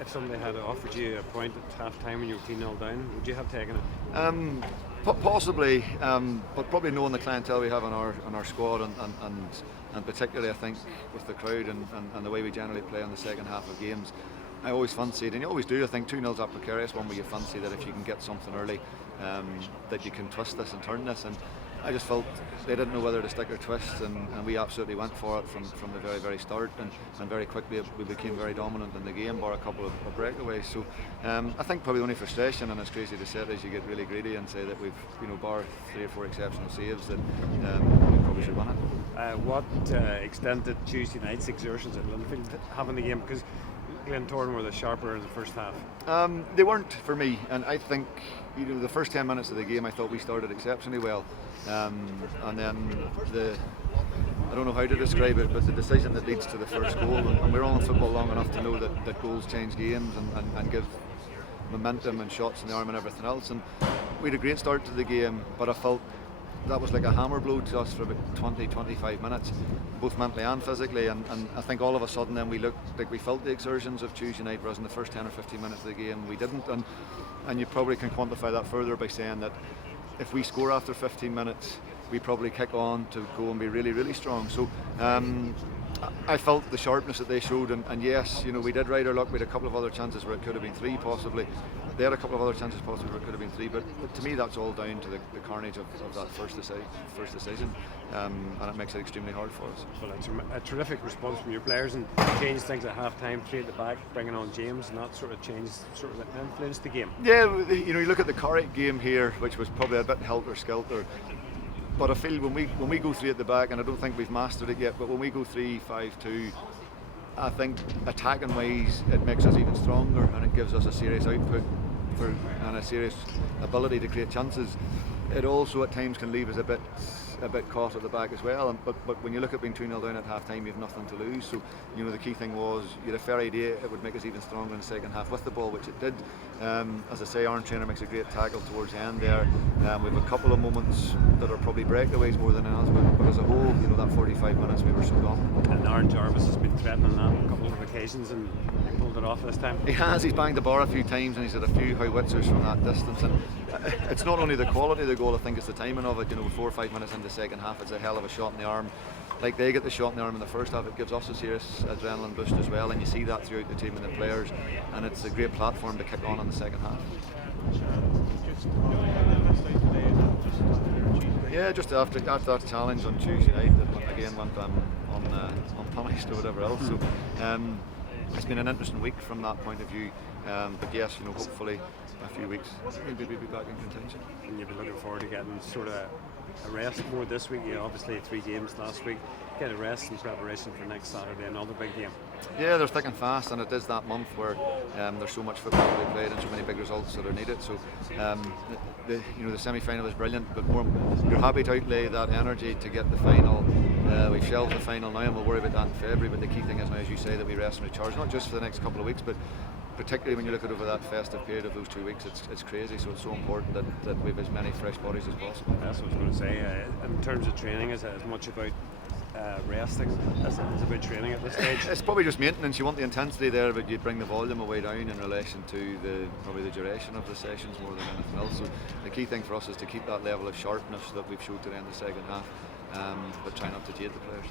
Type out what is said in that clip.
if somebody had offered you a point at half time when you were 2-0 down, would you have taken it? Possibly, but probably knowing the clientele we have on our squad, and particularly I think with the crowd and the way we generally play in the second half of games, I always fancied, and you always do, I think 2-0's a precarious one where you fancy that if you can get something early, that you can twist this and turn this, and I just felt they didn't know whether to stick or twist, and we absolutely went for it from the very, very start, and very quickly we became very dominant in the game, bar a couple of breakaways. So I think probably the only frustration, and it's crazy to say it, is you get really greedy and say that we've, bar 3 or 4 exceptional saves, that we probably should win it. What extent did Tuesday night's exertions at Linfield have in the game? Because Glentoran were the sharper in the first half. They weren't for me, and I think the first 10 minutes of the game I thought we started exceptionally well, and then I don't know how to describe it, but the decision that leads to the first goal, and we're all in football long enough to know that goals change games and give momentum and shots in the arm and everything else, and we had a great start to the game, but I felt that was like a hammer blow to us for about 20-25 minutes, both mentally and physically, and I think all of a sudden then we looked like we felt the exertions of Tuesday night, whereas in the first 10 or 15 minutes of the game we didn't, and you probably can quantify that further by saying that if we score after 15 minutes we probably kick on to go and be really, really strong. So I felt the sharpness that they showed, and yes, we did ride our luck. We had a couple of other chances where it could have been 3 possibly. They had a couple of other chances possibly where it could have been 3, but to me that's all down to the carnage of that first decision, and it makes it extremely hard for us. Well, it's a terrific response from your players, and changed things at half time, 3 at the back, bringing on James, and that sort of influenced the game. Yeah, you look at the Coleraine game here, which was probably a bit helter-skelter. But I feel when we go 3 at the back, and I don't think we've mastered it yet, but when we go 3-5-2, I think attacking wise it makes us even stronger, and it gives us a serious output and a serious ability to create chances. It also at times can leave us a bit caught at the back as well, but when you look at being 2-0 down at half time, you have nothing to lose. So the key thing was you had a fair idea it would make us even stronger in the second half with the ball, which it did. As I say, Oran Kearney makes a great tackle towards the end there. We have a couple of moments that are probably breakaways more than else, but as a whole, that 45 minutes we were so dominant. And Aaron Jarvis has been threatening that on a couple of occasions, and he pulled it off this time. He has. He's banged the bar a few times, and he's had a few howitzers from that distance. And it's not only the quality of the goal, I think it's the timing of it. 4 or 5 minutes into the second half, it's a hell of a shot in the arm. Like they get the shot in the arm in the first half, it gives us a serious adrenaline boost as well, and you see that throughout the team and the players, and it's a great platform to kick on in the second half. Yeah, just after that challenge on Tuesday night that again went unpunished or whatever else. So it's been an interesting week from that point of view, but yes, hopefully a few weeks maybe we'll be back in contention. And you'll be looking forward to getting sort of a rest more this week. Obviously 3 games last week. Get a rest in preparation for next Saturday, another big game. Yeah, they're thick and fast, and it is that month where there's so much football to be played and so many big results that are needed. So the semi-final is brilliant, but you're happy to outlay that energy to get the final. We've shelved the final now, and we'll worry about that in February. But the key thing is now, as you say, that we rest and recharge, not just for the next couple of weeks, but particularly when you look at over that festive period of those 2 weeks, it's crazy. So it's so important that we have as many fresh bodies as possible. That's what I was going to say. In terms of training, is it as much about resting as it is about training at this stage? It's probably just maintenance. You want the intensity there, but you bring the volume away down in relation to probably the duration of the sessions more than anything else. So the key thing for us is to keep that level of sharpness that we've showed today in the second half, but try not to jade the players.